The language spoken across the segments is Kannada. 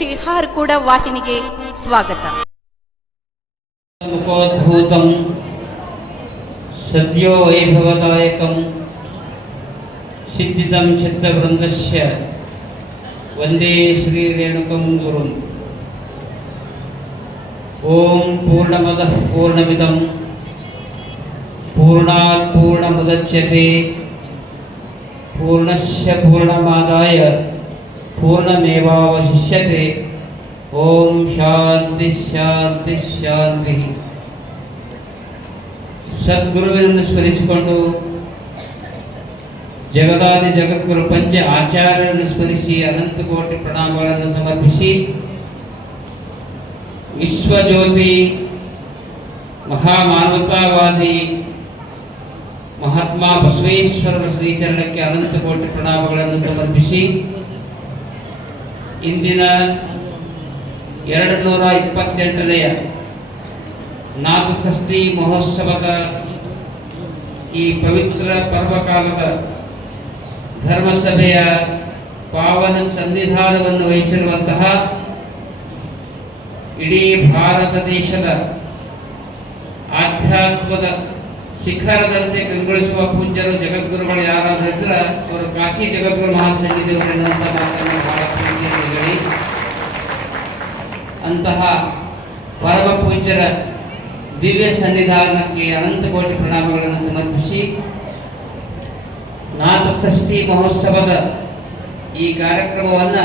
ಶ್ರೀ ಕೂಡ ವಾಹಿನಿಗೆ ಸ್ವಾಗತ. ಮುಖೋದ್ಭೂತಂ ಸದ್ಯೋ ವೈಭವದಾಯಕಂ ಸಿದ್ಧಿತಂ ಚಿತ್ತವೃಂದಸ್ಯ ವಂದೇ ಶ್ರೀರೇಣುಕಂ ಗುರುಂ ಓಂ ಪೂರ್ಣಮದಃ ಪೂರ್ಣಮಿದಂ ಪೂರ್ಣಾತ್ ಪೂರ್ಣಮುದಚ್ಯತೆ ಪೂರ್ಣಸ್ಯ ಪೂರ್ಣಮಾದಾಯ. ಪೂರ್ಣಮೇವಾವಶಿಷ್ಯತೆ ಓಂ ಶಾಂತಿ ಶಾಂತಿ ಶಾಂತಿ ಸದ್ಗುರುವಿನನ್ನು ಸ್ಮರಿಸಿಕೊಂಡು ಜಗದಾದಿ ಜಗದ್ಗುರು ಪಂಚ ಆಚಾರ್ಯರನ್ನು ಸ್ಮರಿಸಿ ಅನಂತ ಕೋಟಿ ಪ್ರಣಾಮಗಳನ್ನು ಸಮರ್ಪಿಸಿ ವಿಶ್ವಜ್ಯೋತಿ ಮಹಾಮಾನವತಾವಾದಿ ಮಹಾತ್ಮ ಬಸವೇಶ್ವರರ ಶ್ರೀಚರಣಕ್ಕೆ ಅನಂತ ಕೋಟಿ ಪ್ರಣಾಮಗಳನ್ನು ಸಮರ್ಪಿಸಿ ಇಂದಿನ ಎರಡು ನೂರ ಇಪ್ಪತ್ತೆಂಟನೆಯ ನಾಗಷಷ್ಠಿ ಮಹೋತ್ಸವದ ಈ ಪವಿತ್ರ ಪರ್ವಕಾಲದ ಧರ್ಮಸಭೆಯ ಪಾವನ ಸನ್ನಿಧಾನವನ್ನು ವಹಿಸಿರುವಂತಹ ಇಡೀ ಭಾರತ ದೇಶದ ಆಧ್ಯಾತ್ಮದ ಶಿಖರದಂತೆ ಕಂಗೊಳಿಸುವ ಪೂಜ್ಯರು ಜಗದ್ಗುರುಗಳು ಯಾರಾದ್ರೆ ಅವರು ಕಾಶಿ ಜಗದ್ಗುರು ಮಹಾಸನ್ನಿಧಿಯವರು ಎನ್ನುವಂಥ ಮಾತನ್ನು ಬಹಳ ಹೇಳಿ ಅಂತಹ ಪರಮ ಪೂಜ್ಯರ ದಿವ್ಯ ಸನ್ನಿಧಾನಕ್ಕೆ ಅನಂತ ಕೋಟಿ ಪ್ರಣಾಮಗಳನ್ನು ಸಮರ್ಪಿಸಿ ನಾಥಷಷ್ಠಿ ಮಹೋತ್ಸವದ ಈ ಕಾರ್ಯಕ್ರಮವನ್ನು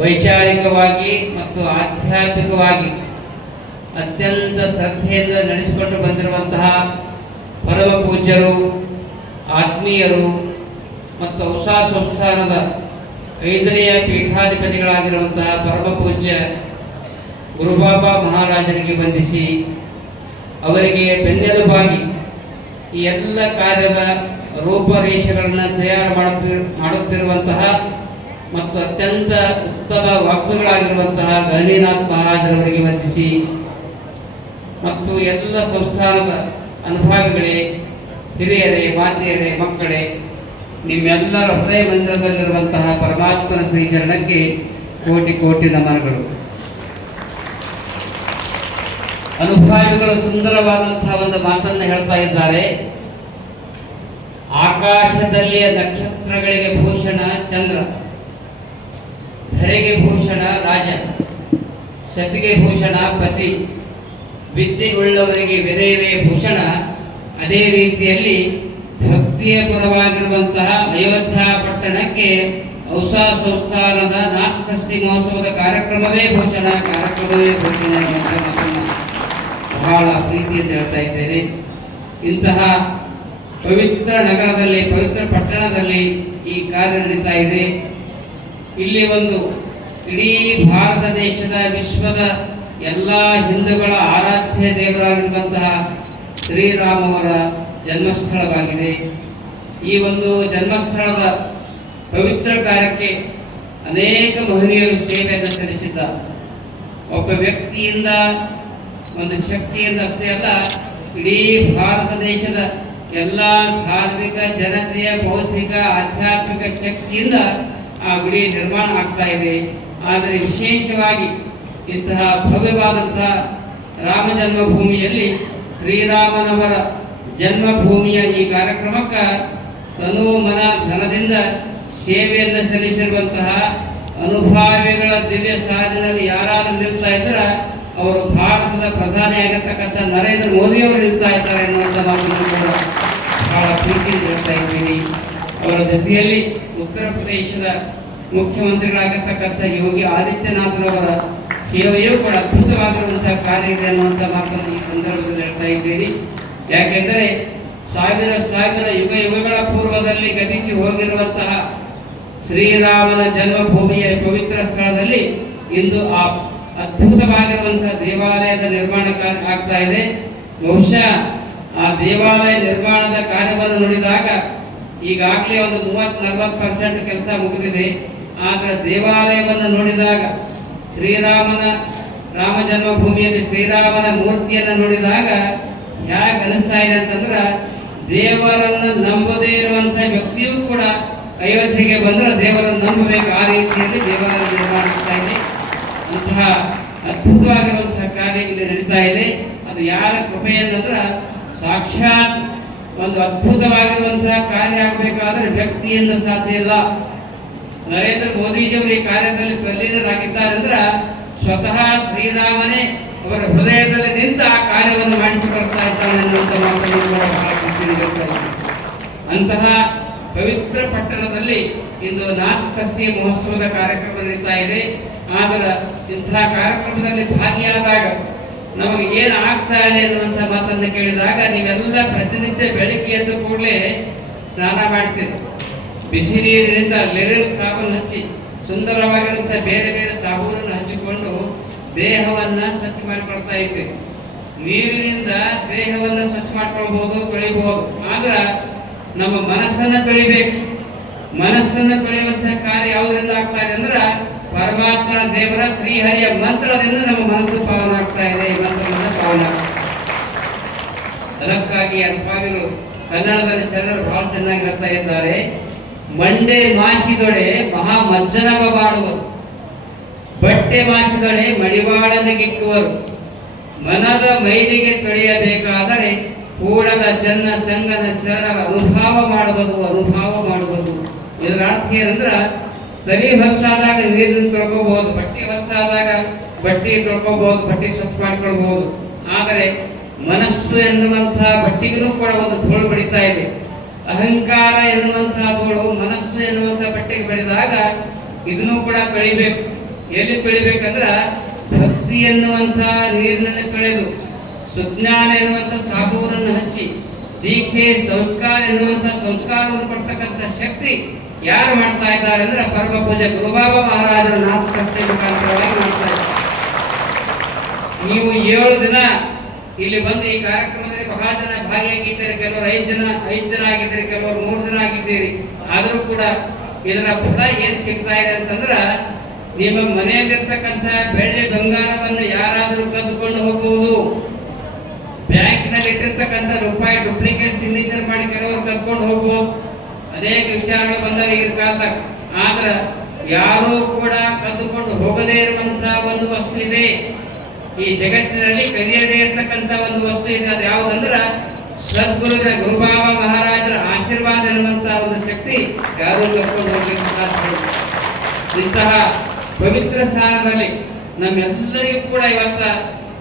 ವೈಚಾರಿಕವಾಗಿ ಮತ್ತು ಆಧ್ಯಾತ್ಮಿಕವಾಗಿ ಅತ್ಯಂತ ಶ್ರದ್ಧೆಯಿಂದ ನಡೆಸಿಕೊಂಡು ಬಂದಿರುವಂತಹ ಪರಮ ಪೂಜ್ಯರು, ಆತ್ಮೀಯರು ಮತ್ತು ಹೊಸ ಸಂಸ್ಥಾನದ ಐದನೆಯ ಪೀಠಾಧಿಪತಿಗಳಾಗಿರುವಂತಹ ಪರಮ ಪೂಜ್ಯ ಗುರುಬಾಬಾ ಮಹಾರಾಜರಿಗೆ ವಂದಿಸಿ ಅವರಿಗೆ ಬೆನ್ನೆಲುಬಾಗಿ ಈ ಎಲ್ಲ ಕಾರ್ಯದ ರೂಪರೇಷೆಗಳನ್ನು ತಯಾರು ಮಾಡುತ್ತಿ ಮಾಡುತ್ತಿರುವಂತಹ ಮತ್ತು ಅತ್ಯಂತ ಉತ್ತಮ ವಾಕ್ಯಗಳಾಗಿರುವಂತಹ ಗಹನೀನಾಥ್ ಮಹಾರಾಜರವರಿಗೆ ವಂದಿಸಿ ಮತ್ತು ಎಲ್ಲ ಸಂಸ್ಥಾನದ ಅನುಭಾವಿಗಳೇ, ಹಿರಿಯರೇ, ಮಾತೆಯರೇ, ಮಕ್ಕಳೇ ನಿಮ್ಮೆಲ್ಲರ ಹೃದಯ ಮಂದಿರದಲ್ಲಿರುವಂತಹ ಪರಮಾತ್ಮನ ಶ್ರೀಚರಣಕ್ಕೆ ಕೋಟಿ ಕೋಟಿ ನಮನಗಳು. ಅನುಭಾವಿಗಳು ಸುಂದರವಾದಂತಹ ಒಂದು ಮಾತನ್ನು ಹೇಳ್ತಾ ಇದ್ದಾರೆ. ಆಕಾಶದಲ್ಲಿಯ ನಕ್ಷತ್ರಗಳಿಗೆ ಭೂಷಣ ಚಂದ್ರ, ಧರೆಗೆ ಭೂಷಣ ರಾಜ, ಶತಿಗೆ ಭೂಷಣ ಪತಿ ವಿದ್ಯೆಯುಳ್ಳವರಿಗೆ ವಿನಯವೇ ಭೂಷಣ, ಅದೇ ರೀತಿಯಲ್ಲಿ ಭಕ್ತಿಯ ಪರವಾಗಿರುವಂತಹ ಅಯೋಧ್ಯ ಪಟ್ಟಣಕ್ಕೆ ಹೊಸ ಸಂಸ್ಥಾನದ ನಾಥಷಷ್ಠಿ ಮಹೋತ್ಸವದ ಕಾರ್ಯಕ್ರಮವೇ ಭೂಷಣ ಕಾರ್ಯಕ್ರಮವೇ ಮಾತನ್ನು ಬಹಳ ಪ್ರೀತಿಯಿಂದ ಹೇಳ್ತಾ ಇದ್ದೇನೆ. ಇಂತಹ ಪವಿತ್ರ ನಗರದಲ್ಲಿ, ಪವಿತ್ರ ಪಟ್ಟಣದಲ್ಲಿ ಈ ಕಾರ್ಯ ನಡೀತಾ ಇದೆ. ಇಲ್ಲಿ ಒಂದು ಇಡೀ ಭಾರತ ದೇಶದ, ವಿಶ್ವದ ಎಲ್ಲ ಹಿಂದೂಗಳ ಆರಾಧ್ಯ ದೇವರಾಗಿರುವಂತಹ ಶ್ರೀರಾಮವರ ಜನ್ಮಸ್ಥಳವಾಗಿದೆ. ಈ ಒಂದು ಜನ್ಮಸ್ಥಳದ ಪವಿತ್ರ ಕಾರ್ಯಕ್ಕೆ ಅನೇಕ ಮಹನೀಯರು ಸೇವೆಯನ್ನು ಸಲ್ಲಿಸಿದ್ದ ಒಬ್ಬ ವ್ಯಕ್ತಿಯಿಂದ, ಒಂದು ಶಕ್ತಿಯಿಂದ ಅಷ್ಟೇ ಅಲ್ಲ, ಇಡೀ ಭಾರತ ದೇಶದ ಎಲ್ಲ ಧಾರ್ಮಿಕ ಜನತೆಯ ಬೌದ್ಧಿಕ, ಆಧ್ಯಾತ್ಮಿಕ ಶಕ್ತಿಯಿಂದ ಆ ಗುಡಿ ನಿರ್ಮಾಣ ಆಗ್ತಾ ಇದೆ. ಆದರೆ ವಿಶೇಷವಾಗಿ ಇಂತಹ ಭವ್ಯವಾದಂತಹ ರಾಮ ಜನ್ಮಭೂಮಿಯಲ್ಲಿ ಶ್ರೀರಾಮನವರ ಜನ್ಮಭೂಮಿಯ ಈ ಕಾರ್ಯಕ್ರಮಕ್ಕೆ ತನು ಮನ ಧನದಿಂದ ಸೇವೆಯನ್ನು ಸಲ್ಲಿಸಿರುವಂತಹ ಅನುಭಾವಿಗಳ ದಿವ್ಯ ಸಾಧನೆಯಲ್ಲಿ ಯಾರಾದರೂ ನಿಲ್ತಾ ಇದ್ರೆ, ಅವರು ಭಾರತದ ಪ್ರಧಾನಿ ಆಗಿರ್ತಕ್ಕಂಥ ನರೇಂದ್ರ ಮೋದಿಯವರು ನಿಲ್ತಾ ಇದ್ದಾರೆ ಎನ್ನುವಂಥ ಮಾತನ್ನು ಕೂಡ ಬಹಳ ಪ್ರೀತಿಯಿಂದ ಹೇಳ್ತಾ ಇದ್ದೀನಿ. ಅವರ ಜೊತೆಯಲ್ಲಿ ಉತ್ತರ ಪ್ರದೇಶದ ಮುಖ್ಯಮಂತ್ರಿಗಳಾಗಿರ್ತಕ್ಕಂಥ ಯೋಗಿ ಆದಿತ್ಯನಾಥರವರ ಸೇವೆಯೂ ಕೂಡ ಅದ್ಭುತವಾಗಿರುವಂತಹ ಕಾರ್ಯ ಇದೆ ಅನ್ನುವಂಥ ಮಾತನ್ನು ಈ ಸಂದರ್ಭದಲ್ಲಿ ಹೇಳ್ತಾ ಇದ್ದೀನಿ. ಯಾಕೆಂದರೆ ಸಾವಿರ ಸಾವಿರ ಯುಗ ಯುಗಗಳ ಪೂರ್ವದಲ್ಲಿ ಗತಿಸಿ ಹೋಗಿರುವಂತಹ ಶ್ರೀರಾಮನ ಜನ್ಮಭೂಮಿಯ ಪವಿತ್ರ ಸ್ಥಳದಲ್ಲಿ ಇಂದು ಆ ಅದ್ಭುತವಾಗಿರುವಂತಹ ದೇವಾಲಯದ ನಿರ್ಮಾಣ ಕಾರ್ಯ ಆಗ್ತಾ ಇದೆ. ಬಹುಶಃ ಆ ದೇವಾಲಯ ನಿರ್ಮಾಣದ ಕಾರ್ಯವನ್ನು ನೋಡಿದಾಗ ಈಗಾಗಲೇ ಒಂದು ಮೂವತ್ತು ನಲವತ್ತು ಪರ್ಸೆಂಟ್ ಕೆಲಸ ಮುಗಿದಿದೆ. ಆದರೆ ದೇವಾಲಯವನ್ನು ನೋಡಿದಾಗ ಶ್ರೀರಾಮನ ರಾಮ ಜನ್ಮಭೂಮಿಯಲ್ಲಿ ಶ್ರೀರಾಮನ ಮೂರ್ತಿಯನ್ನು ನೋಡಿದಾಗ ಹೇಗೆ ಅನಿಸ್ತಾ ಇದೆ ಅಂತಂದ್ರೆ ದೇವರನ್ನು ನಂಬದೇ ಇರುವಂತ ವ್ಯಕ್ತಿಯೂ ಕೂಡ ಅಯೋಧ್ಯೆಗೆ ಬಂದ್ರೆ ದೇವರನ್ನು ನಂಬಬೇಕು. ಆ ರೀತಿಯಲ್ಲಿ ದೇವರನ್ನು ನಿರ್ಮಾಣ ಮಾಡ್ತಾ ಇದೆ. ಅಂತಹ ಅದ್ಭುತವಾಗಿರುವಂತಹ ಕಾರ್ಯ ಇಲ್ಲಿ ನಡೀತಾ ಇದೆ. ಅದು ಯಾರ ಕೃಪೆ ಅನ್ನಂದ್ರೆ ಸಾಕ್ಷಾತ್ ಒಂದು ಅದ್ಭುತವಾಗಿರುವಂತಹ ಕಾರ್ಯ ಆಗಬೇಕಾದ್ರೆ ವ್ಯಕ್ತಿಯನ್ನು ಸಾಧ್ಯ ಇಲ್ಲ. ನರೇಂದ್ರ ಮೋದಿಜಿಯವರು ಈ ಕಾರ್ಯದಲ್ಲಿ ತಲ್ಲೀನರಾಗಿದ್ದಾರೆ ಅಂದ್ರೆ ಸ್ವತಃ ಶ್ರೀರಾಮನೇ ಅವರ ಹೃದಯದಲ್ಲಿ ನಿಂತ ಆ ಕಾರ್ಯವನ್ನು ಮಾಡಿಸಿಕೊಡ್ತಾ ಇದ್ದಾನೆ ಅನ್ನುವಂಥ ಮಾತನ್ನು ಬಹಳ ಅಂತಹ ಪವಿತ್ರ ಪಟ್ಟಣದಲ್ಲಿ ಇಂದು ನಾಥ ಮಹೋತ್ಸವದ ಕಾರ್ಯಕ್ರಮ ನಡೀತಾ ಇದೆ. ಆದರೆ ಇಂತಹ ಕಾರ್ಯಕ್ರಮದಲ್ಲಿ ಭಾಗಿಯಾದಾಗ ನಮಗೆ ಏನು ಆಗ್ತಾ ಇದೆ ಅನ್ನುವಂಥ ಮಾತನ್ನು ಕೇಳಿದಾಗ ನೀವೆಲ್ಲ ಪ್ರತಿನಿತ್ಯ ಬೆಳಿಗ್ಗೆ ಎದ್ದು ಕೂಡಲೇ ಸ್ನಾನ ಮಾಡ್ತೀರಿ. ಬಿಸಿ ನೀರಿನಿಂದ ಲೆರಲ್ ಕಾಪನ್ನು ಹಚ್ಚಿ ಸುಂದರವಾಗಿರುವಂಥ ಬೇರೆ ಬೇರೆ ದೇಹವನ್ನ ಸ್ವಚ್ಛ ಮಾಡಿಕೊಳ್ತಾ ಇದ್ದೆ ನೀರಿನಿಂದ ದೇಹವನ್ನು ಸ್ವಚ್ಛ ಮಾಡ್ಕೊಳ್ಬಹುದು, ತೊಳಿಬಹುದು. ಆದ್ರ ನಮ್ಮ ಮನಸ್ಸನ್ನ ತೊಳಿಬೇಕು. ಮನಸ್ಸನ್ನ ತೊಳೆಯುವಂತಹ ಕಾರ್ಯ ಯಾವುದರಿಂದ ಆಗ್ತಾ ಇದೆ ಅಂದ್ರೆ ಪರಮಾತ್ಮ ದೇವರ ಶ್ರೀಹರಿಯ ಮಂತ್ರದಿಂದ ನಮ್ಮ ಮನಸ್ಸು ಪಾವನ ಆಗ್ತಾ ಇದೆ. ಈ ಮಂತ್ರದಿಂದ ಪಾವನ. ಅದಕ್ಕಾಗಿ ಅನುಭಾವಿಗಳು ಕನ್ನಡದಲ್ಲಿ ಶರಣರು ಬಹಳ ಚೆನ್ನಾಗಿ ಹೇಳ್ತಾ ಇದ್ದಾರೆ. ಮಂಡೆ ಮಾಸಿದೊಡೆ ಮಹಾ ಮಜ್ಜನವ ಬಟ್ಟೆ ಮಾಚಿದಳೆ ಮಡಿವಾಳನ ಗಿಕ್ಕುವರು. ಮನದ ಮೈಲಿಗೆ ತೊಳೆಯಬೇಕಾದರೆ ಕೂಡದ ಚನ್ನ ಸಂಗನ ಶರಣರ ಅನುಭವ ಮಾಡುವುದು ಅನುಭವ ಮಾಡುವುದು. ಇದರ ಅರ್ಥ ಏನಂದ್ರ, ತಲೆ ಹೊಚ್ಚಾದಾಗ ನೀರನ್ನು ತೊಳ್ಕೋಬಹುದು, ಬಟ್ಟೆ ಹೊಚ್ಚಾದಾಗ ಬಟ್ಟೆ ತೊಳ್ಕೋಬಹುದು, ಬಟ್ಟೆ ಸ್ವಚ್ಛ ಮಾಡ್ಕೊಳ್ಬಹುದು. ಆದರೆ ಮನಸ್ಸು ಎನ್ನುವಂತಹ ಬಟ್ಟೆಗೂ ಕೂಡ ಒಂದು ಧೂಳು ಬಡಿತಾ ಇದೆ. ಅಹಂಕಾರ ಎನ್ನುವಂತಹ ಧೂಳು ಮನಸ್ಸು ಎನ್ನುವಂತಹ ಬಟ್ಟೆಗೆ ಬೆಳೆದಾಗ ಇದನ್ನು ಕೂಡ ತೊಳಿಬೇಕು ಎಲ್ಲಿ ತೊಳಿಬೇಕಂದ್ರ ಭಕ್ತಿ ಎನ್ನುವಂತಹ ನೀರಿನಲ್ಲಿ ತೊಳೆದು, ಸುಜ್ಞಾನ ಎನ್ನುವಂಥ ಸಾಬೂರನ್ನು ಹಚ್ಚಿ, ದೀಕ್ಷೆ, ಸಂಸ್ಕಾರ ಎನ್ನುವಂಥ ಸಂಸ್ಕಾರವನ್ನು ಕೊಡ್ತಕ್ಕಂಥ ಶಕ್ತಿ ಯಾರು ಮಾಡ್ತಾ ಇದ್ದಾರೆ ಅಂದ್ರೆ ಪರಮ ಪೂಜೆ ಗುರುಬಾಬಾ ಮಹಾರಾಜರ ನಾಮಕರ್ತೆ ಮುಖಾಂತರವಾಗಿ ಮಾಡ್ತಾ ನೀವು ಏಳು ದಿನ ಇಲ್ಲಿ ಬಂದು ಈ ಕಾರ್ಯಕ್ರಮದಲ್ಲಿ ಬಹಳ ಜನ ಭಾಗಿಯಾಗಿದ್ದೀರಿ, ಕೆಲವರು ಐದು ಜನ ಐದು ಜನ ಆಗಿದ್ದೀರಿ, ಕೆಲವರು ಮೂರು ಜನ ಆಗಿದ್ದೀರಿ, ಆದರೂ ಕೂಡ ಇದರ ಫಲ ಏನು ಸಿಗ್ತಾ ಇದೆ ಅಂತಂದ್ರ ನಿಮ್ಮ ಮನೆಯಲ್ಲಿರ್ತಕ್ಕಂಥ ಬೆಳ್ಳಿ ಬಂಗಾರವನ್ನು ಯಾರಾದರೂ ಕದ್ದುಕೊಂಡು ಹೋಗಬಹುದು ಬ್ಯಾಂಕ್ನಲ್ಲಿ ಇಟ್ಟಿರ್ತಕ್ಕಂಥ ರೂಪಾಯಿ ಡೂಪ್ಲಿಕೇಟ್ ಸಿಗ್ನೇಚರ್ ಮಾಡಿ ಕೆಲವರು ಕದ್ಕೊಂಡು ಹೋಗ್ಬೋದು. ಅನೇಕ ವಿಚಾರಗಳು ಬಂದಾಗ ಈಗಿನ ಕಾಲ. ಆದ್ರೆ ಯಾರೂ ಕೂಡ ಕದ್ದುಕೊಂಡು ಹೋಗದೇ ಇರುವಂತಹ ಒಂದು ವಸ್ತು ಇದೆ. ಈ ಜಗತ್ತಿನಲ್ಲಿ ಕದಿಯದೇ ಇರತಕ್ಕಂತ ಒಂದು ವಸ್ತು ಇದೆ. ಅದು ಯಾವುದಂದ್ರೆ ಸದ್ಗುರುವಿನ ಗುರುಬಾಬಾ ಮಹಾರಾಜರ ಆಶೀರ್ವಾದ ಎನ್ನುವಂತಹ ಒಂದು ಶಕ್ತಿ ಯಾರು ಕರ್ಕೊಂಡು ಹೋಗಲಿಕ್ಕೆ ಸಾಧ್ಯ. ಇಂತಹ ಪವಿತ್ರ ಸ್ಥಾನದಲ್ಲಿ ನಮ್ಮೆಲ್ಲರಿಗೂ ಕೂಡ ಇವತ್ತ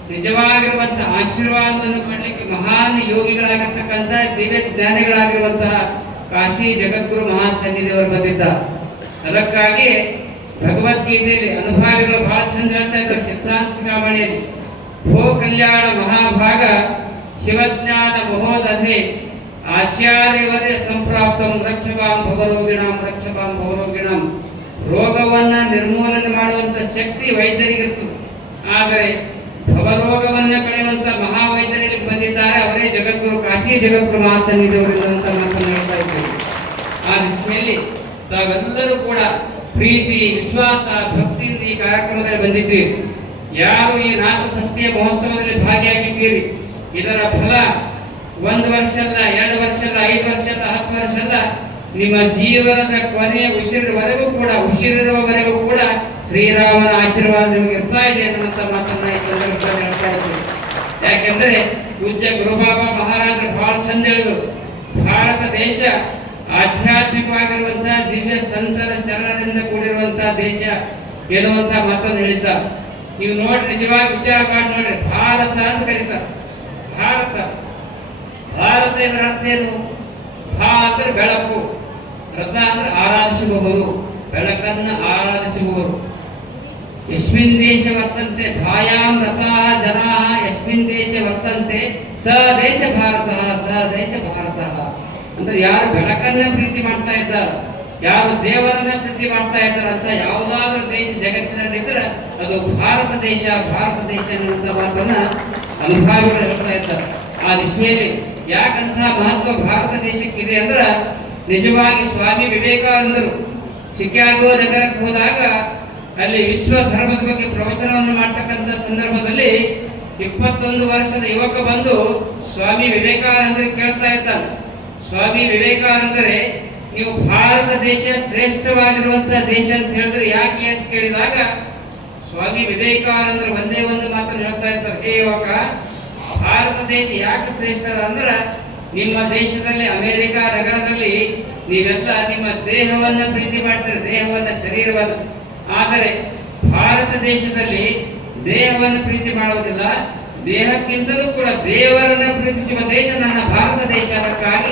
ನಿಜವಾಗಿರುವಂತಹ ಆಶೀರ್ವಾದವನ್ನು ಮಾಡಲಿಕ್ಕೆ ಮಹಾನ್ ಯೋಗಿಗಳಾಗಿರ್ತಕ್ಕಂಥ ದಿವ್ಯ ಜ್ಞಾನಿಗಳಾಗಿರುವಂತಹ ಕಾಶಿ ಜಗದ್ಗುರು ಮಹಾಸನ್ನಿಧಿಯವರು ಬಂದಿದ್ದ ಅದಕ್ಕಾಗಿ ಭಗವದ್ಗೀತೆಯಲ್ಲಿ ಅನುಭಾವಿಗಳು ಬಹಳ ಚಂದ ಹೇಳ್ತಾ ಸಿದ್ಧಾಂತ ಭೋ ಕಲ್ಯಾಣ ಮಹಾಭಾಗ, ಶಿವಜ್ಞಾನ ಮಹೋದಧೆ, ಆಚಾರ್ಯವರೇ ಸಂಪ್ರಾಪ್ತಂ ರಕ್ಷವಾಂ ಭವರೋಗಿಣಾಂ ರಕ್ಷವಾಂ ಭವರೋಗಿಣಾಂ ರೋಗವನ್ನ ನಿರ್ಮೂಲನೆ ಮಾಡುವಂತ ಶಕ್ತಿ ವೈದ್ಯರಿಗಿತ್ತು. ಆದರೆ ಭವರೋಗವನ್ನು ಕಳೆಯುವಂತ ಮಹಾವೈದ್ಯರಿಗೆ ಬಂದಿದ್ದಾರೆ. ಅವರೇ ಜಗದ್ಗುರು, ಕಾಶಿ ಜಗದ್ಗುರು ಮಹಾಸನ್ನಿಧಿಯವರಿಂದ ಅಂತ ಮಾತನ್ನು ಹೇಳ್ತಾ ಆ ದಿಶೆಯಲ್ಲಿ ತಾವೆಲ್ಲರೂ ಕೂಡ ಪ್ರೀತಿ, ವಿಶ್ವಾಸ, ಭಕ್ತಿಯಿಂದ ಈ ಕಾರ್ಯಕ್ರಮದಲ್ಲಿ ಬಂದಿದ್ದೀರಿ. ಯಾರು ಈ ನಾಥ ಮಹೋತ್ಸವದಲ್ಲಿ ಭಾಗಿಯಾಗಿದ್ದೀರಿ? ಇದರ ಫಲ ಒಂದು ವರ್ಷ ಅಲ್ಲ, ಎರಡು ವರ್ಷ ಅಲ್ಲ, ಐದು ವರ್ಷ ಅಲ್ಲ, ಹತ್ತು ವರ್ಷ ಅಲ್ಲ. ನಿಮ್ಮ ಜೀವನದ ಕೊನೆಯ ಉಸಿರಿನವರೆಗೂ ಕೂಡ, ಉಸಿರಿರುವವರೆಗೂ ಕೂಡ ಶ್ರೀರಾಮನ ಆಶೀರ್ವಾದ ನಿಮಗೆ ಇರ್ತಾ ಇದೆ ಅನ್ನುವಂತ ಮಾತನ್ನ ಹೇಳ್ತಾ ಇದ್ದೀನಿ. ಯಾಕೆಂದ್ರೆ ಪೂಜ್ಯ ಗುರುಬಾಬಾ ಮಹಾರಾಜರು ಬಹಳ ಚಂದ ಹೇಳಿದ್ರು. ಭಾರತ ದೇಶ ಆಧ್ಯಾತ್ಮಿಕವಾಗಿರುವಂತಹ ದಿವ್ಯ ಸಂತರ ಚರಣದಿಂದ ಕೂಡಿರುವಂತಹ ದೇಶ ಎನ್ನುವಂತಹ ಮಾತನ್ನು ಹೇಳಿದ್ದ. ನೀವು ನೋಡ್ರಿ, ನಿಜವಾಗಿ ವಿಚಾರ ಮಾಡಿ ನೋಡ್ರಿ. ಭಾರತ ಅಂತ ಕರೀತಾರೆ. ಭಾರತ. ಭಾರತ ಇದರ ಅರ್ಥ ಏನು? ಭಾ ಅಂದ್ರೆ ಬೆಳಕು. ರಥ ಅಂದ್ರೆ ಆರಾಧಿಸುವವರು, ಬೆಳಕನ್ನು ಆರಾಧಿಸುವವರು. ಯಸ್ಮಿನ್ ದೇಶ ವರ್ತಂತೆ ಭಾಯಾಂ ರಥಾ ಜನಾ ಯಸ್ಮಿನ್ ದೇಶ ವರ್ತಂತೆ, ಸ ದೇಶ ಭಾರತ, ಸ ದೇಶ ಭಾರತ. ಅಂದ್ರೆ ಯಾರು ಬೆಳಕನ್ನ ಪ್ರೀತಿ ಮಾಡ್ತಾ ಇದ್ದಾರೆ, ಯಾರು ದೇವರನ್ನ ಪ್ರೀತಿ ಮಾಡ್ತಾ ಇದ್ದಾರೆ, ಅಂತ ಯಾವುದಾದ್ರೂ ದೇಶ ಜಗತ್ತಿನಲ್ಲಿ ಇದ್ರೆ, ಅದು ಭಾರತ ದೇಶ ಭಾರತ ದೇಶ ಅನ್ನುವಂಥ ಮಾತನ್ನ ಅನುಭಾವಿಗಳು ಹೇಳ್ತಾ ಇದ್ದಾರೆ. ಆ ದಿಶೆಯಲ್ಲಿ ಯಾಕಂತ ಮಹತ್ವ ಭಾರತ ದೇಶಕ್ಕಿದೆ ಅಂದ್ರೆ ನಿಜವಾಗಿ ಸ್ವಾಮಿ ವಿವೇಕಾನಂದರು ಚಿಕಾಗೋ ನಗರಕ್ಕೆ ಹೋದಾಗ ಅಲ್ಲಿ ವಿಶ್ವ ಧರ್ಮದ ಬಗ್ಗೆ ಪ್ರವಚನವನ್ನು ಮಾಡ್ತಕ್ಕಂಥ ಸಂದರ್ಭದಲ್ಲಿ ಇಪ್ಪತ್ತೊಂದು ವರ್ಷದ ಯುವಕ ಬಂದು ಸ್ವಾಮಿ ವಿವೇಕಾನಂದರಿಗೆ ಕೇಳ್ತಾ ಇದ್ದಾನೆ. ಸ್ವಾಮಿ ವಿವೇಕಾನಂದರೇ ನೀವು ಭಾರತ ದೇಶ ಶ್ರೇಷ್ಠವಾಗಿರುವಂತಹ ದೇಶ ಅಂತ ಹೇಳಿದ್ರೆ ಯಾಕೆ ಅಂತ ಕೇಳಿದಾಗ ಸ್ವಾಮಿ ವಿವೇಕಾನಂದರು ಒಂದೇ ಒಂದು ಮಾತನ್ನು ಹೇಳ್ತಾ ಇರ್ತಾರೆ, ಹೇ ಯುವಕ, ಭಾರತ ದೇಶ ಯಾಕೆ ಶ್ರೇಷ್ಠ ಅಂದ್ರ ನಿಮ್ಮ ದೇಶದಲ್ಲಿ, ಅಮೆರಿಕ ನಗರದಲ್ಲಿ ನೀವೆಲ್ಲ ನಿಮ್ಮ ದೇಹವನ್ನು ಪ್ರೀತಿ ಮಾಡ್ತೀರಿ, ದೇಹವನ್ನ ಶರೀರವನ್ನ. ಆದರೆ ಭಾರತ ದೇಶದಲ್ಲಿ ದೇಹವನ್ನು ಪ್ರೀತಿ ಮಾಡುವುದಿಲ್ಲ. ದೇಹಕ್ಕಿಂತಲೂ ಕೂಡ ದೇವರನ್ನ ಪ್ರೀತಿಸುವ ದೇಶ ನನ್ನ ಭಾರತ ದೇಶ. ಅದಕ್ಕಾಗಿ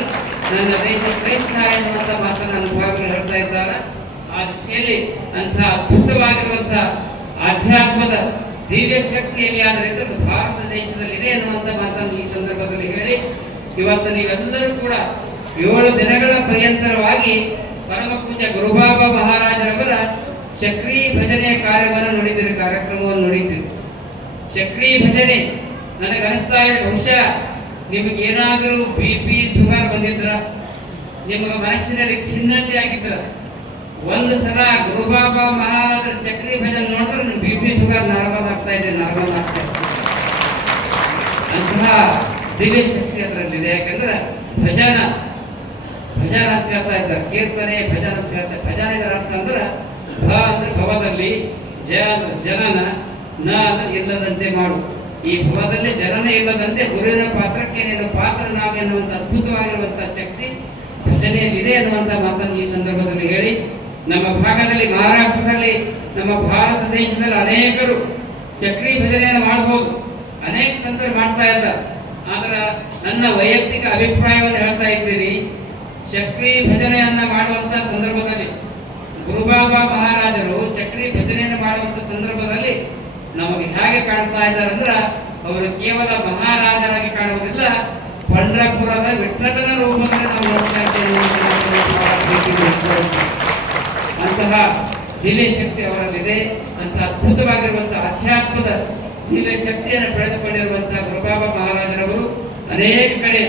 ನನ್ನ ದೇಶ ಶ್ರೇಷ್ಠ ಎನ್ನುವಂತ ಮಾತನ್ನು ಭಾಗಗಳು ಹೇಳ್ತಾ ಇದ್ದಾರೆ. ಆ ದಿಶೆಯಲ್ಲಿ ಅಂತಹ ಅದ್ಭುತವಾಗಿರುವಂತಹ ಆಧ್ಯಾತ್ಮದ ದಿವ್ಯ ಶಕ್ತಿಯಲ್ಲಿ ಆದರೆ ಭಾರತ ದೇಶದಲ್ಲಿ ಇದೆ ಎನ್ನುವಂತ ಮಾತನ್ನು ಈ ಸಂದರ್ಭದಲ್ಲಿ ಹೇಳಿ ಇವತ್ತು ನೀವೆಲ್ಲರೂ ಕೂಡ ಏಳು ದಿನಗಳ ಪರ್ಯಂತರವಾಗಿ ಪರಮ ಪೂಜ ಗುರುಬಾಬಾ ಮಹಾರಾಜರವರ ಚಕ್ರಿ ಭಜನೆ ಕಾರ್ಯವನ್ನು ನೋಡಿದ್ದೀರಿ, ಕಾರ್ಯಕ್ರಮವನ್ನು ನೋಡಿದ್ದೀರಿ. ಚಕ್ರಿ ಭಜನೆ ನನಗೆ ಅನಿಸ್ತಾ ಇದೆ. ಬಹುಶಃ ನಿಮಗೆ ಏನಾದರೂ ಬಿ ಪಿ ಶುಗರ್ ಬಂದಿದ್ರ ನಿಮಗೆ ಮನಸ್ಸಿನಲ್ಲಿ ಖಿನ್ನತೆ ಆಗಿದ್ರ, ಒಂದು ಸಲ ಗುರುಬಾಬಾ ಮಹಾರಾಜರ ಚಕ್ರಿ ಭಜನೆ ನೋಡಿದ್ರೆ ನಿಮ್ಮ ಬಿ ಪಿ ಶುಗರ್ ನಾರ್ಮಲ್ ಆಗ್ತಾ ಇದೆ, ನಾರ್ಮಲ್ ಆಗ್ತಾ ಇದೆ. ಅಂತಹ ದಿವ್ಯ ಶಕ್ತಿ ಅದರಲ್ಲಿದೆ. ಯಾಕಂದ್ರೆ ಭಜನ ಭಜನ ಅಂತ ಹೇಳ್ತಾ ಇದ್ದಾರೆ. ಕೀರ್ತನೆ, ಭಜನ ಅಂತ ಹೇಳ್ತಾರೆ ಭಜನ ಇದರ ಅರ್ಥ ಅಂದ್ರೆ ಭ ಅಂದ್ರೆ ಭವದಲ್ಲಿ ಜ ಅಂದ್ರೆ ಜನನ ನ ಅಂದ್ರೆ ಇಲ್ಲದಂತೆ ಮಾಡು. ಈ ಭವದಲ್ಲಿ ಜನನ ಇಲ್ಲದಂತೆ ಗುರುವಿನ ಪಾತ್ರಕ್ಕೆ ನೀನು ಪಾತ್ರ ನಾವು ಎನ್ನುವಂತ ಅದ್ಭುತವಾಗಿರುವಂತಹ ಶಕ್ತಿ ಭಜನೆಯಲ್ಲಿದೆ ಅನ್ನುವಂಥ ಮಾತನ್ನು ಈ ಸಂದರ್ಭದಲ್ಲಿ ಹೇಳಿ. ನಮ್ಮ ಭಾಗದಲ್ಲಿ, ಮಹಾರಾಷ್ಟ್ರದಲ್ಲಿ, ನಮ್ಮ ಭಾರತ ದೇಶದಲ್ಲಿ ಅನೇಕರು ಚಕ್ರಿ ಭಜನೆಯನ್ನು ಮಾಡಬಹುದು ಅನೇಕ ಸಂತರು ಮಾಡ್ತಾ ಇದ್ದಾರೆ. ಆದ್ರೆ ನನ್ನ ವೈಯಕ್ತಿಕ ಅಭಿಪ್ರಾಯವನ್ನು ಹೇಳ್ತಾ ಇದ್ದೀನಿ ಚಕ್ರಿ ಭಜನೆಯನ್ನ ಮಾಡುವಂತ ಸಂದರ್ಭದಲ್ಲಿ ಗುರುಬಾಬಾ ಮಹಾರಾಜರು ಚಕ್ರಿ ಭಜನೆಯನ್ನು ಮಾಡುವಂತ ಸಂದರ್ಭದಲ್ಲಿ ನಮಗೆ ಹೇಗೆ ಕಾಣ್ತಾ ಇದ್ದಾರೆ ಅಂದ್ರೆ ಅವರು ಕೇವಲ ಮಹಾರಾಜರಾಗಿ ಕಾಣುವುದಿಲ್ಲ, ಪಂಡ್ರಪುರದ ವಿಠಲನ ರೂಪದಲ್ಲಿ ನಾವು ನೋಡ್ತಾ ಇದ್ದೇವೆ. ಅಂತಹ ಶಕ್ತಿ ಅವರಲ್ಲಿದೆ ಅಂತ ಅದ್ಭುತವಾಗಿರುವಂತಹ ಅಧ್ಯಾತ್ಮದ ದಿವ್ಯ ಶಕ್ತಿಯನ್ನು ಪಡೆದುಕೊಂಡಿರುವಂತಹ ಗುರುಬಾಬ ಮಹಾರಾಜರವರು ಅನೇಕ ಕಡೆ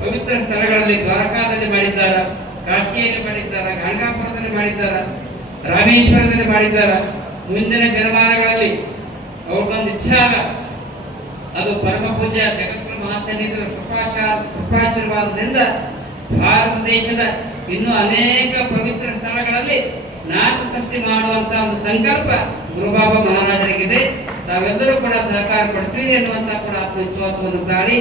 ಪವಿತ್ರ ಸ್ಥಳಗಳಲ್ಲಿ ದ್ವಾರಕಾದಲ್ಲಿ ಮಾಡಿದ್ದಾರ, ಕಾಶಿಯಲ್ಲಿ ಮಾಡಿದ್ದಾರ, ಗಂಗಾಪುರದಲ್ಲಿ ಮಾಡಿದ್ದಾರ, ರಾಮೇಶ್ವರದಲ್ಲಿ ಮಾಡಿದ್ದಾರ. ಮುಂದಿನ ದಿನಮಾನಗಳಲ್ಲಿ ಅವ್ರಿಗೊಂದು ಇಚ್ಛಾಗ ಅದು ಪರಮ ಪೂಜ್ಯ ಜಗದ್ಗುರು ಮಹಾಸನ್ನಿಧಿಯ ಕೃಪಾಚಾರ ಕೃಪಾಶೀರ್ವಾದದಿಂದ ಭಾರತ ದೇಶದ ಇನ್ನೂ ಅನೇಕ ಪವಿತ್ರ ಸ್ಥಳಗಳಲ್ಲಿ ನಾಚ ಸೃಷ್ಟಿ ಮಾಡುವಂತಹ ಒಂದು ಸಂಕಲ್ಪ ಗುರುಬಾಬಾ ಮಹಾರಾಜರಿಗಿದೆ. ತಾವೆಲ್ಲರೂ ಕೂಡ ಸಹಕಾರ ಪಡ್ತೀರಿ ಅನ್ನುವಂತಹ ಕೂಡ ಆತ್ಮವಿಶ್ವಾಸವನ್ನು ತಾಳಿ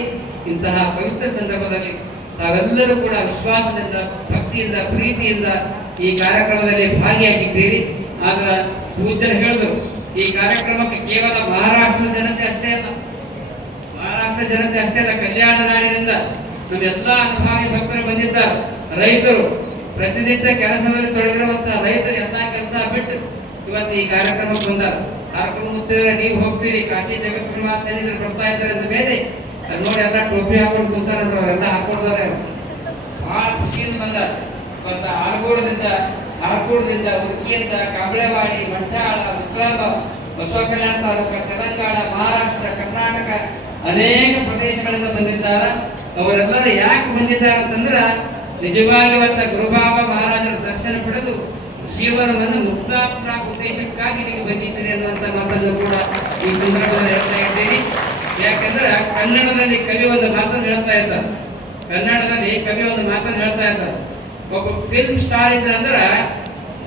ಇಂತಹ ಪವಿತ್ರ ಸಂದರ್ಭದಲ್ಲಿ ತಾವೆಲ್ಲರೂ ಕೂಡ ವಿಶ್ವಾಸದಿಂದ, ಭಕ್ತಿಯಿಂದ, ಪ್ರೀತಿಯಿಂದ ಈ ಕಾರ್ಯಕ್ರಮದಲ್ಲಿ ಭಾಗಿಯಾಗಿದ್ದೀರಿ. ಆದ್ರೆ ಪೂಜ್ಯರು ಹೇಳಿದ್ರು, ಈ ಕಾರ್ಯಕ್ರಮಕ್ಕೆ ಕೇವಲ ಮಹಾರಾಷ್ಟ್ರದ ಜನತೆ ಅಷ್ಟೇ ಅಲ್ಲ, ಮಹಾರಾಷ್ಟ್ರ ಜನತೆ ಅಷ್ಟೇ ಅಲ್ಲ, ಕಲ್ಯಾಣ ನಾಡಿನಿಂದ ನಮ್ಮೆಲ್ಲ ಅನುಭಾವಿ ಭಕ್ತರು ಬಂದಿದ್ದ ರೈತರು ಪ್ರತಿನಿತ್ಯ ಕೆಲಸದಲ್ಲಿ ತೊಡಗಿರುವಂತಹ ರೈತರು ಎಲ್ಲ ಕೆಲಸ ಬಿಟ್ಟು ಇವತ್ತು ಈ ಕಾರ್ಯಕ್ರಮಕ್ಕೆ ಬಂದಾರ. ಕಾರ್ಯಕ್ರಮ ನೀವು ಹೋಗ್ತೀರಿ. ಕಾಶಿ ಜಗತ್ ಸನ್ನಿಧಿ ಬರ್ತಾ ಇದ್ದಾರೆ ಅಂತ ಮೇಲೆ ನೋಡಿ ಎಲ್ಲ ಟೋಪಿ ಹಾಕೊಂಡು ಕುಂತಾರ ಅವರೆಲ್ಲ ಹಾಕೊಂಡಿದ್ದಾರೆ ಬಹಳ ಖುಷಿಯಿಂದ ಬಂದ. ಬಂದ ಆರ್ಗೋಡದಿಂದ ಆರ್ಗೋಡದಿಂದ ಉಡುಕಿಯಿಂದ ಕಬಳೆವಾಡಿ ಮಂಠಾಳ ಉತ್ಸವ ಬಸವ ಕಲ್ಯಾಣ ತಾಲೂಕ, ತೆಲಂಗಾಣ, ಮಹಾರಾಷ್ಟ್ರ, ಕರ್ನಾಟಕ ಅನೇಕ ಪ್ರದೇಶಗಳಿಂದ ಬಂದಿದ್ದಾರೆ. ಅವರೆಲ್ಲರೂ ಯಾಕೆ ಬಂದಿದ್ದಾರೆ ಅಂತಂದ್ರೆ ನಿಜವಾಗಿ ಇವತ್ತ ಗುರುಬಾಬಾ ಮಹಾರಾಜರ ದರ್ಶನ ಪಡೆದು ಜೀವನವನ್ನು ಮುಕ್ತಾತ್ಮ ಉದ್ದೇಶಕ್ಕಾಗಿ ನೀವು ಬಂದಿದ್ದೀರಿ ಅನ್ನುವಂಥ ಮಾತನ್ನು ಕೂಡ ಈ ಸಂದರ್ಭದಲ್ಲಿ ಹೇಳ್ತಾ ಇದ್ದೇನೆ. ಯಾಕಂದ್ರೆ ಕನ್ನಡದಲ್ಲಿ ಕವಿ ಒಂದು ಮಾತನ್ನು ಹೇಳ್ತಾ ಇರ್ತಾರೆ ಕನ್ನಡದಲ್ಲಿ ಕವಿ ಒಂದು ಮಾತನ್ನು ಹೇಳ್ತಾ ಇರ್ತಾರೆ ಒಬ್ಬ ಫಿಲ್ಮ್ ಸ್ಟಾರ್ ಇದ್ರ ಅಂದ್ರೆ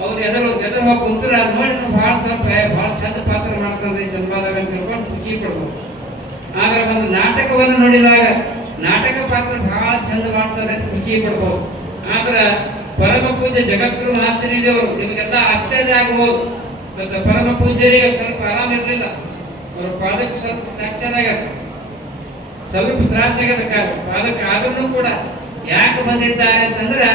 ಅವ್ರು ಎದುರು ಎದುರು ಹೋಗಿ ಕುಂತರ ಅದು ನೋಡಿ ಭಾಳ ಸ್ವಲ್ಪ ಭಾಳ ಚಂದ ಪಾತ್ರ ಮಾಡ್ತಾರೆ ಸಂಪಾದಕ ಅಂತ ತಿಳ್ಕೊಂಡು ಖುಷಿ ಪಡ್ಬೋದು. ಆದ್ರೆ ಒಂದು ನಾಟಕವನ್ನು ನೋಡಿದಾಗ ನಾಟಕ ಪಾತ್ರ ಬಹಳ ಚಂದ ಮಾಡ್ತಾರೆ ಅಂತ ಖುಷಿ ಪಡ್ಬೋದು. ಆದ್ರೆ ಪರಮ ಪೂಜೆ ಜಗದ್ಗುರು ಅವರು ನಿಮಗೆಲ್ಲ ಆಶ್ಚರ್ಯ ಆಗಬಹುದು ಮತ್ತು ಪರಮ ಪೂಜ್ಯರಿಗೆ ಸ್ವಲ್ಪ ಆರಾಮ ಇರಲಿಲ್ಲ. ಅವರ ಪಾದಕ್ಕೆ ಸ್ವಲ್ಪ ಟ್ಯಾಕ್ಷನ್ ಆಗ್ಯಾರ ಸ್ವಲ್ಪ ತ್ರಾಸ ಪಾದಕ್ಕೆ ಆದ್ರೂ ಕೂಡ ಯಾಕೆ ಬಂದಿದ್ದಾರೆ ಅಂತಂದ್ರೆ,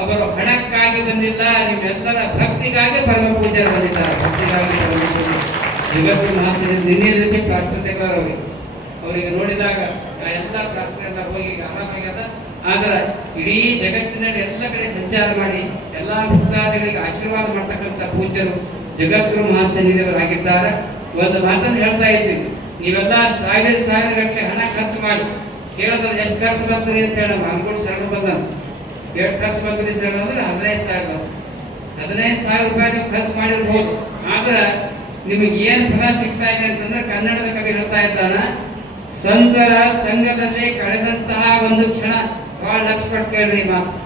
ಅವರು ಹಣಕ್ಕಾಗಿ ಬಂದಿಲ್ಲ ನಿಮ್ಮೆಲ್ಲರ ಭಕ್ತಿಗಾಗಿ ಪರಮ ಪೂಜೆ ಬಂದಿದ್ದಾರೆ. ಭಕ್ತಿಗಾಗಿ. ಜಗದ್ಗುರು ಮಹಾಶ್ರೀ ನಿನ್ನೆ ರೀತಿ ಪ್ರಾಸ್ತತೆ ಅವರಿಗೆ ನೋಡಿದಾಗ ಎಲ್ಲ ಪ್ರಾರ್ಥನೆಯಿಂದ ಹೋಗಿ ಆರಾಮಾಗ್ಯದ ಆದ್ರೆ ಇಡೀ ಜಗತ್ತಿನಲ್ಲಿ ಎಲ್ಲ ಕಡೆ ಸಂಚಾರ ಮಾಡಿ, ಎಲ್ಲಾ ಭಕ್ತಾದಿಗಳಿಗೆ ಆಶೀರ್ವಾದ ಮಾಡ್ತಕ್ಕಂಥ ಪೂಜ್ಯರು ಜಗದ್ಗುರು ಮಹಾಸನ್ನಿಧಿಯವರಾಗಿದ್ದಾರೆ. ಒಂದು ಮಾತನ್ನು ಹೇಳ್ತಾ ಇದ್ದೀನಿ. ನೀವೆಲ್ಲ ಸಾವಿರ ಸಾವಿರ ಗಟ್ಟಲೆ ಹಣ ಖರ್ಚು ಮಾಡಿ, ಕೇಳಿದ್ರೆ ಎಷ್ಟು ಖರ್ಚು ಬರ್ತದೆ ಅಂತ ಹೇಳ. ಅನ್ಕೊಂಡು ಶರಣ ಬಂದ ಎಷ್ಟು ಖರ್ಚು ಬರ್ತದೆ ಶರಣ ಅಂದ್ರೆ ಹದಿನೈದು ಸಾವಿರ ಹದಿನೈದು ಸಾವಿರ ರೂಪಾಯಿ ನೀವು ಖರ್ಚು ಮಾಡಿರ್ಬೋದು ಆದ್ರೆ ನಿಮಗೆ ಏನು ಫಲ ಸಿಗ್ತಾ ಇದೆ ಅಂತಂದ್ರೆ ಕನ್ನಡದ ಕವಿ ಹೇಳ್ತಾ ಇದ್ದಾನ, ಸಂತರ ಸಂಘದಲ್ಲಿ ಕಳೆದಂತಹ ಒಂದು ಕ್ಷಣ ಬಹಳ ಲಕ್ಷ ಪಟ್ಟು ಕೇಳ್ರಿ ಮಾತು.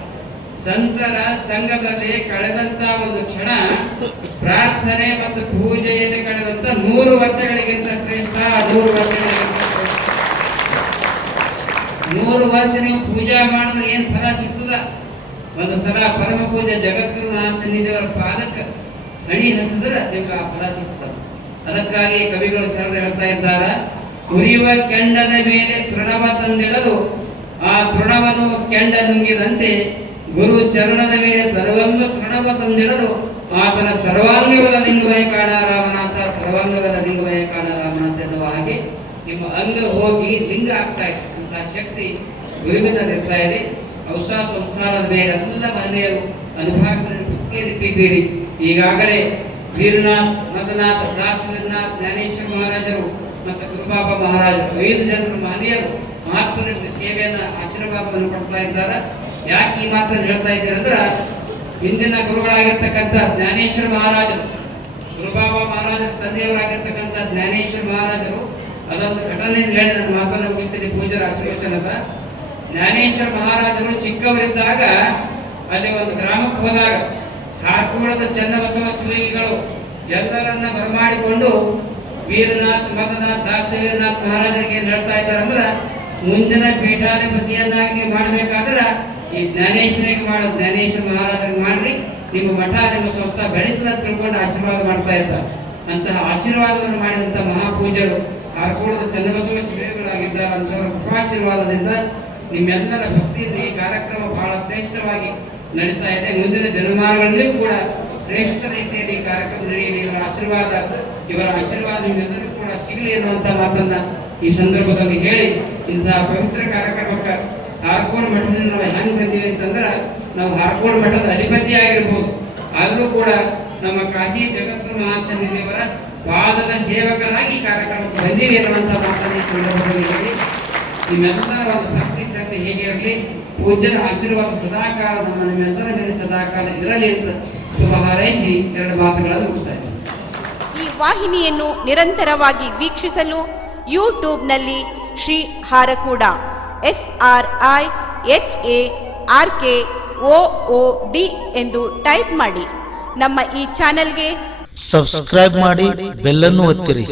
ಸಂತರ ಸಂಘದಲ್ಲಿ ಕಳೆದಂತ ಒಂದು ಕ್ಷಣ. ಪ್ರಾರ್ಥನೆ ಮತ್ತು ಪೂಜೆಯಲ್ಲಿ ಕಳೆದಂತ ನೂರು ವರ್ಷಗಳಿಗಿಂತ ಶ್ರೇಷ್ಠ, ನೂರು ವರ್ಷಗಳಿಗಿಂತ. ನೂರು ವರ್ಷ ನೀವು ಪೂಜಾ ಮಾಡಿದ್ರೆ ಏನ್ ಫಲ ಸಿಗ್ತದ? ಒಂದು ಸಲ ಪರಮ ಪೂಜೆ ಜಗದ್ಗುರು ಮಹಾಶನಿದೇವರ ಪಾದಕ್ಕೆ ಅಣಿ ಹಚ್ಚಿದ್ರೆ ನಿಮ್ಗೆ ಆ ಫಲ ಸಿಗ್ತದ. ಅದಕ್ಕಾಗಿ ಕವಿಗಳು ಶರಣ ಹೇಳ್ತಾ ಇದ್ದಾರೆ, ಉರಿಯುವ ಕೆಂಡದ ಮೇಲೆ ತೃಣವ ತಂದಿಡಲು, ಆ ತೃಣವನ್ನು ಕೆಂಡ ನುಂಗಿದಂತೆ ಗುರು ಚರಣದ ಮೇಲೆ ಸರ್ವೊಂದು ಪ್ರಣವ ತಂದಿಡಲು ಆತನ ಸರ್ವಾಂಗಗಳ ಲಿಂಗಮಯ ಕಾಣ ರಾಮನಾಥ, ಸರ್ವಾಂಗಗಳ ಲಿಂಗಮಯ ಕಾಣ ರಾಮನಾಥ ಎನ್ನುವ ಹಾಗೆ ನಿಮ್ಮ ಅಂಗ ಹೋಗಿ ಲಿಂಗ ಆಗ್ತಾ ಇತ್ತು ಅಂತ ಶಕ್ತಿ ಗುರುವಿನಲ್ಲಿರ್ತಾ ಇದೆ. ಔಷಧ ಸಂಸಾರದ ಮೇಲೆ ಎಲ್ಲ ಮಹಿಳೆಯರು ಅನುಭವಿಟ್ಟಿದ್ದೀರಿ ಈಗಾಗಲೇ ವೀರನಾಥ್, ಮದನಾಥ್, ದಾಸನಾಥ್, ಜ್ಞಾನೇಶ್ವರ ಮಹಾರಾಜರು ಮತ್ತು ಗುರುಬಾಬ ಮಹಾರಾಜರು ಐದು ಜನರು ಮಹನೀಯರು ಮಹಾತ್ಮರ ಸೇವೆಯನ್ನು ಆಶೀರ್ವಾದವನ್ನು ಕೊಡ್ತಾ ಇದ್ದಾರೆ. ಯಾಕೆ ಈ ಮಾತನ್ನು ಹೇಳ್ತಾ ಇದ್ದೀರಿ ಅಂದ್ರೆ ಹಿಂದಿನ ಗುರುಗಳಾಗಿರ್ತಕ್ಕಂಥ ಜ್ಞಾನೇಶ್ವರ ಮಹಾರಾಜರು ಗುರುಬಾಬಾ ಮಹಾರಾಜರ ತಂದೆಯವರಾಗಿರ್ತಕ್ಕಂಥ ಜ್ಞಾನೇಶ್ವರ ಮಹಾರಾಜರು ಅದೊಂದು ಘಟನೆ ಹೇಳಿ ನನ್ನ ಮಾತನ್ನು ಮುಗಿಸ್ತೀನಿ ಪೂಜರ ಆಶೀರ್ವಚನದ ಜ್ಞಾನೇಶ್ವರ ಮಹಾರಾಜರು ಚಿಕ್ಕವರಿದ್ದಾಗ ಅಲ್ಲಿ ಒಂದು ಗ್ರಾಮಕ್ಕೆ ಹೋದಾಗ ಕಾರ್ಕೋಳದ ಚನ್ನಬಸವ ಶಿವಗಿಗಳು ಎಲ್ಲರನ್ನ ಬರಮಾಡಿಕೊಂಡು ವೀರನಾಥ್, ಮದನಾಥ್, ದಾಸವೀರನಾಥ್ ಮಹಾರಾಜರಿಗೆ ಏನು ಹೇಳ್ತಾ ಇದ್ದಾರೆ ಅಂದ್ರೆ ಮುಂದಿನ ಪೀಠಾಧಿಪತಿಯನ್ನಾಗಿ ಮಾಡ್ಬೇಕಾದ್ರೆ ಈ ಜ್ಞಾನೇಶ್ವರಿಗೆ ಮಾಡೋ ಜ್ಞಾನೇಶ್ವರ ಮಹಾರಾಜರಿಗೆ ಮಾಡ್ರಿ, ನಿಮ್ಮ ಮಠ ನಿಮ್ಮ ಸ್ವಸ್ಥ ಅಂತ ತಿಳ್ಕೊಂಡು ಆಶೀರ್ವಾದ ಮಾಡ್ತಾ ಇದ್ದಾರೆ. ಅಂತಹ ಆಶೀರ್ವಾದವನ್ನು ಮಾಡಿದಂತ ಮಹಾಪೂಜರು ಕಾರ್ಕಳದ ಚನ್ನಬಸವ ಶಿವಗಿಗಳಾಗಿದ್ದಾರೆ ಅಂತವರ ಕೃಪಾಶೀರ್ವಾದದಿಂದ ನಿಮ್ಮೆಲ್ಲರ ಭಕ್ತಿಯಿಂದ ಈ ಕಾರ್ಯಕ್ರಮ ಬಹಳ ಶ್ರೇಷ್ಠವಾಗಿ ನಡೀತಾ ಇದೆ. ಮುಂದಿನ ದಿನಮಾನಗಳಲ್ಲಿಯೂ ಕೂಡ ಶ್ರೇಷ್ಠ ರೀತಿಯಲ್ಲಿ ಈ ಕಾರ್ಯಕ್ರಮ ನಡೆಯಲಿ. ಇವರ ಆಶೀರ್ವಾದ ಇವರ ಆಶೀರ್ವಾದ ಕೂಡ ಸಿಗಲಿ ಅನ್ನುವಂಥ ಮಾತನ್ನ ಈ ಸಂದರ್ಭದಲ್ಲಿ ಹೇಳಿ ಇಂತಹ ಪವಿತ್ರ ಕಾರ್ಯಕ್ರಮಕ್ಕೆ ಹಾರ್ಕೋಡ್ ಮಠದಿಂದ ನಾವು ಹೆಂಗ್ ಬಂದೀವಿ ಅಂತಂದ್ರೆ ನಾವು ಹಾರ್ಕೋಡ್ ಮಠದ ಅಧಿಪತಿ ಆಗಿರ್ಬೋದು. ಆದರೂ ಕೂಡ ನಮ್ಮ ಕಾಶಿ ಜಗದ್ಗುರು ಮಹಾಶನಿಯವರ ಪಾದದ ಸೇವಕರಾಗಿ ಕಾರ್ಯಕ್ರಮಕ್ಕೆ ಬಂದೀವಿ ಅನ್ನುವಂಥ ಮಾತನ್ನು ಸಂದರ್ಭದಲ್ಲಿ ನಿಮ್ಮೆಲ್ಲರ ಒಂದು ಭಕ್ತಿ, ಶ್ರದ್ಧೆ ಹೇಗೆ ಇರಲಿ, ಪೂಜ್ಯರ ಆಶೀರ್ವಾದ ಸದಾಕಾಲ ನಮ್ಮ ನಿಮ್ಮೆಲ್ಲರ ಮೇಲೆ ಸದಾಕಾಲ ಇರಲಿ ಅಂತ ಶುಭ ಹಾರೈಸಿ ಎರಡು ಮಾತುಗಳನ್ನು ಮುಗಿಸ್ತಾ ಇದ್ದೀನಿ. ಈ ವಾಹಿನಿಯನ್ನು ನಿರಂತರವಾಗಿ ವೀಕ್ಷಿಸಲು ಯೂಟ್ಯೂಬ್ನಲ್ಲಿ Shri Harakuda. S R I H A R K O D ಎಂದು ಟೈಪ್ ಮಾಡಿ. ನಮ್ಮ ಈ ಚಾನೆಲ್ಗೆ ಸಬ್ಸ್ಕ್ರೈಬ್ ಮಾಡಿ, ಬೆಲ್ಲನ್ನು ಒತ್ತಿರಿ.